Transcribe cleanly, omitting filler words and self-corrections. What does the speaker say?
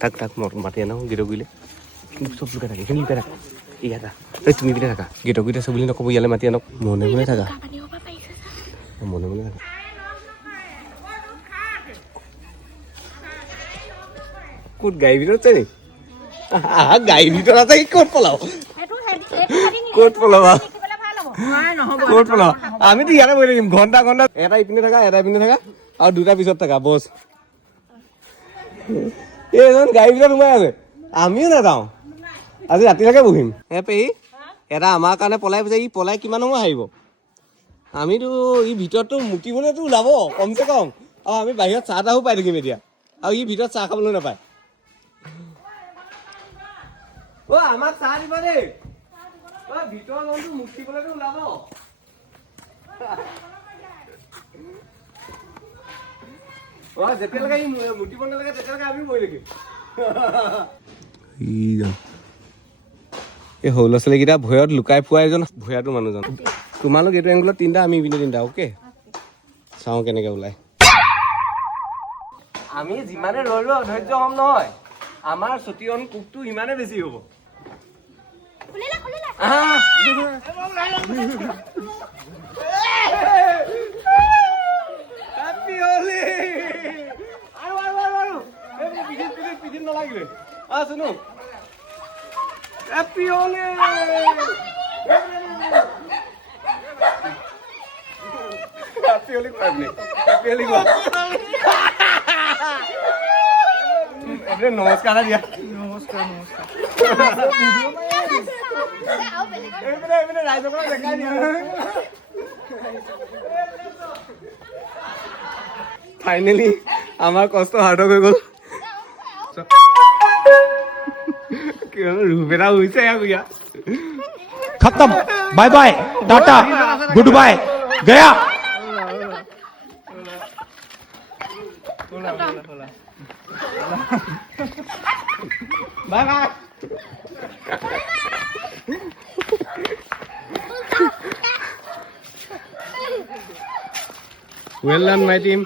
tak mati anak gitu gile. Sob luka tak, kan luka tak. Iya tak. তুমি পিনে থাকা gate গিটা সবলি নকব ইয়ালে মাতি আনক মনে মনে থাকা মনে মনে থাকা কোট গাই ভিতৰত আছে নি গাই ভিতৰত আছে কোট পলাও কোট পলাও কোট পলাও আমি তো ইয়ালে বই লাগিম ঘন্টা ঘন্টা এটা ইপিনে থাকা আৰু দুটা পিছত থাকা বস এইজন গাই ভিতৰত সোমাই আছে আমিও নাযাওঁ আজি ৰাতিলৈকে বহিম হে পেহী এটা আমাৰ কাৰণে পলাই পইছে ই পলাই কিমান সময় আহিব আমিতো ই ভিতৰতো মুতিবলৈতো ওলাব কমচে কম আৰু আমি বাহিৰত চাহ তাহো পাই থাকিম এতিয়া আৰু ই ভিতৰত চাহ খাবলৈ নাপায় অ আমাক চাহ দিবা দেই অ ভিতৰ লনটো মুতিবলৈতো ওলাব অ যেতিয়ালৈকে ই মুতিব নালাগে তেতিয়ালৈকে আমি বহি থাকিম এই সৰু ল'ৰা ছোৱালীকেইটা ভয়ত লুকাই ফুৰা এজন ভয়াটো মানুহজন তোমালোক এইটো এংগলত তিনিটা আমি ইপিনে তিনিটা অ'কে চাওঁ কেনেকে ওলাই আমি যিমানে ৰৈ অধৈৰ্য হ'ম নহয় আমাৰ চটিয়ন কুকটো ইমানে বেছি হ'ব নালাগিলে শুনো Happy Holi! Happy Holi family. Happy Holi go. Every namaskar diya. Namaskar. Every raja ko dekha diya. Finally, amar kosto hard ho gol. रूपेरा हुई से या खत्म बाय बाय टाटा गुड बाय गया bye bye well done my team